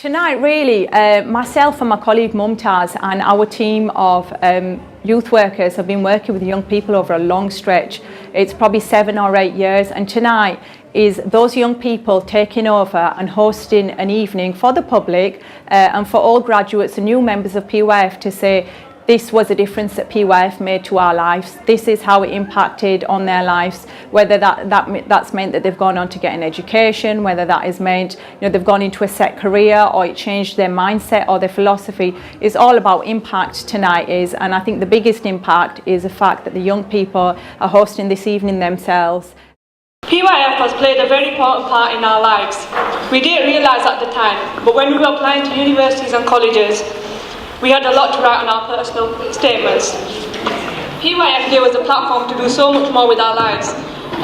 Tonight, really, myself and my colleague Mumtaz and our team of youth workers have been working with young people over a long stretch. It's probably 7 or 8 years, and tonight is those young people taking over and hosting an evening for the public and for all graduates and new members of PYF to say, this was a difference that PYF made to our lives. This is how it impacted on their lives, whether that's meant that they've gone on to get an education, whether that has meant they've gone into a set career or it changed their mindset or their philosophy. It's all about impact tonight and I think the biggest impact is the fact that the young people are hosting this evening themselves. PYF has played a very important part in our lives. We didn't realise at the time, but when we were applying to universities and colleges, we had a lot to write on our personal statements. PYF gave us a platform to do so much more with our lives.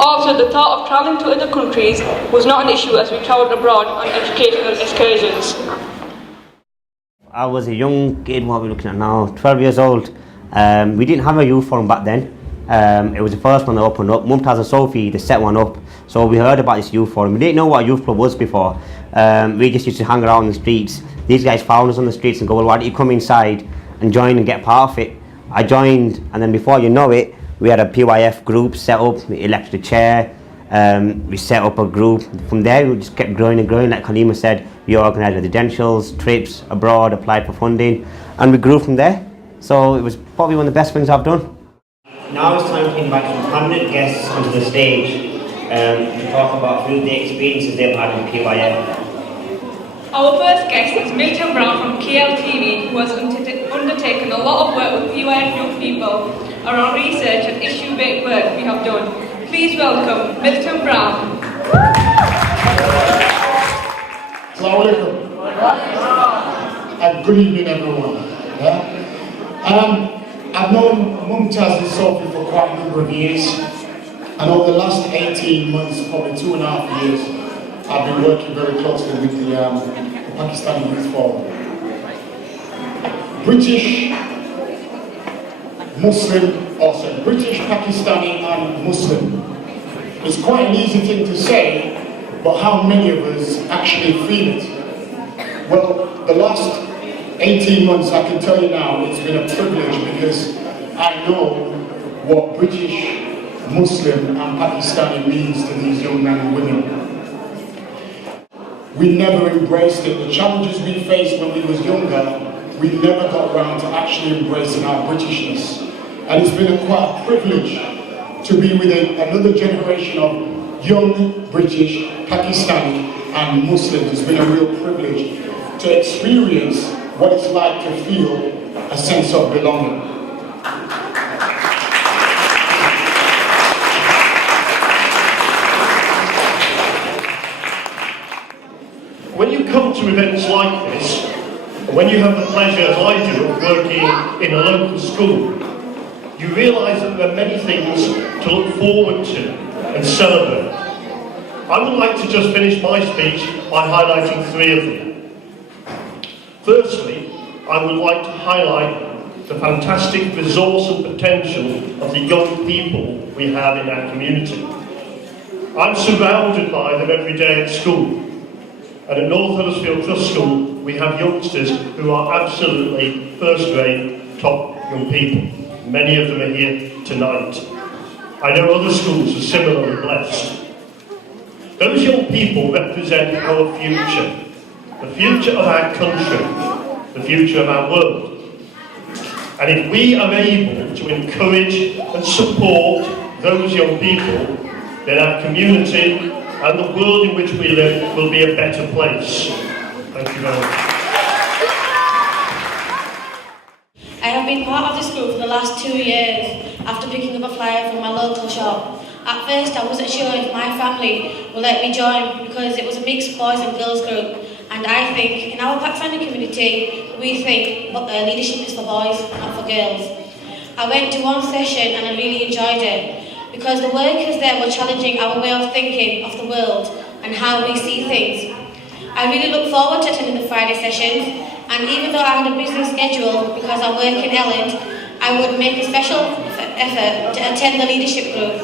Also, the thought of travelling to other countries was not an issue as we travelled abroad on educational excursions. I was a young kid, what we're looking at now, 12 years old. We didn't have a youth forum back then. It was the first one that opened up. Mumtaz and Sophie, they set one up. So we heard about this youth forum. We didn't know what a youth club was before. We just used to hang around in the streets. These guys found us on the streets and go, well, why don't you come inside and join and get part of it? I joined, and then before you know it, we had a PYF group set up. We elected a chair. We set up a group. From there, we just kept growing and growing. Like Halima said, we organised residentials, trips abroad, applied for funding, and we grew from there. So it was probably one of the best things I've done. Now it's time to invite some prominent guests onto the stage to talk about a few of the experiences they've had in PYF. Our first guest is Milton Brown from KLTV, who has undertaken a lot of work with PYF young people around research and issue-based work we have done. Please welcome Milton Brown. Assalamu alaikum. And good evening, everyone. I've known Mumtaz and Sophie for quite a number of years, and over the last 18 months, probably 2.5 years, I've been working very closely with the Pakistani Youth Forum. British, Muslim, also British, Pakistani and Muslim. It's quite an easy thing to say, but how many of us actually feel it? Well, the last 18 months, I can tell you now, it's been a privilege because I know what British, Muslim and Pakistani means to these young men and women. We never embraced it. The challenges we faced when we was younger, we never got around to actually embracing our Britishness. And it's been quite a privilege to be with another generation of young British, Pakistani and Muslims. It's been a real privilege to experience what it's like to feel a sense of belonging. When you come to events like this, when you have the pleasure, as I do, of working in a local school, you realise that there are many things to look forward to and celebrate. I would like to just finish my speech by highlighting 3 of them. Firstly, I would like to highlight the fantastic resource and potential of the young people we have in our community. I'm surrounded by them every day at school. And at North Huddersfield Trust School, we have youngsters who are absolutely first-grade, top young people. Many of them are here tonight. I know other schools are similarly blessed. Those young people represent our future, the future of our country, the future of our world. And if we are able to encourage and support those young people, then our community and the world in which we live will be a better place. Thank you very much. I have been part of this group for the last 2 years after picking up a flyer from my local shop. At first I wasn't sure if my family would let me join because it was a mixed boys and girls group, and I think in our Pakistani community we think leadership is for boys, not for girls. I went to one session and I really enjoyed it, because the workers there were challenging our way of thinking of the world and how we see things. I really look forward to attending the Friday sessions, and even though I had a busy schedule because I work in Elland, I would make a special effort to attend the leadership group.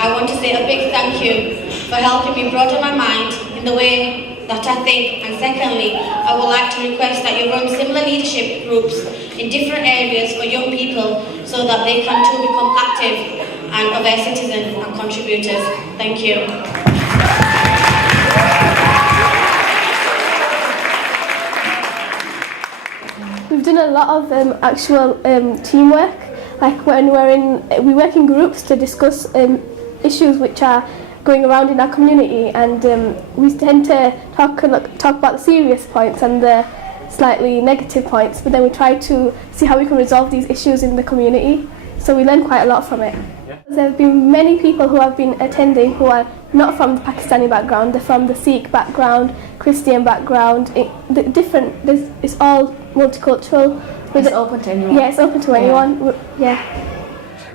I want to say a big thank you for helping me broaden my mind in the way that I think, and secondly, I would like to request that you run similar leadership groups in different areas for young people so that they can too become active and aware citizens and contributors. Thank you. We've done a lot of actual teamwork, like when we work in groups to discuss issues which are going around in our community, and we tend to talk about the serious points and the slightly negative points, but then we try to see how we can resolve these issues in the community, so we learn quite a lot from it. Yeah. There have been many people who have been attending who are not from the Pakistani background, they're from the Sikh background, Christian background, it's all multicultural. It's open to anyone. Yeah, it's open to anyone. Yeah.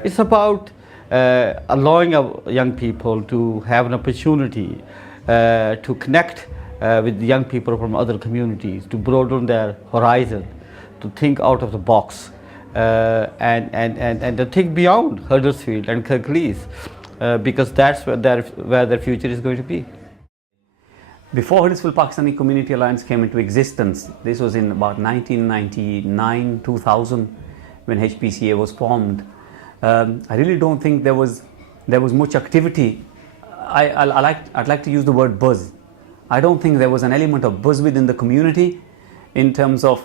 It's about allowing our young people to have an opportunity to connect with young people from other communities, to broaden their horizon, to think out of the box, and to think beyond Huddersfield and Kirklees, because that's where their future is going to be. Before Huddersfield Pakistani Community Alliance came into existence, this was in about 1999-2000 when HPCA was formed. I really don't think there was much activity. I'd like to use the word buzz. I don't think there was an element of buzz within the community in terms of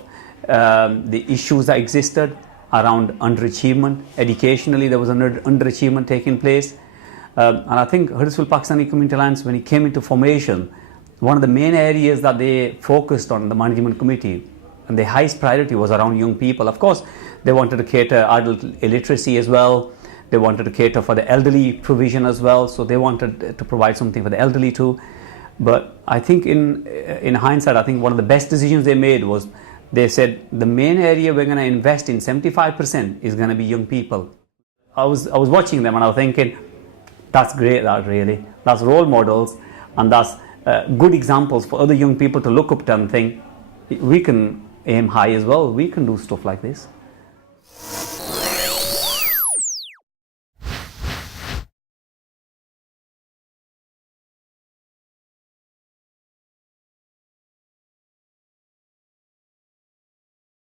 the issues that existed around underachievement. Educationally, there was underachievement taking place. And I think Huddersfield Pakistani Community Alliance, when it came into formation, one of the main areas that they focused on, the management committee, and the highest priority was around young people. Of course, they wanted to cater adult illiteracy as well. They wanted to cater for the elderly provision as well. So they wanted to provide something for the elderly too. But I think in hindsight, I think one of the best decisions they made was they said the main area we're going to invest in 75% is going to be young people. I was watching them and I was thinking, that's great, that really. That's role models, and that's good examples for other young people to look up to and think, we can aim high as well, we can do stuff like this.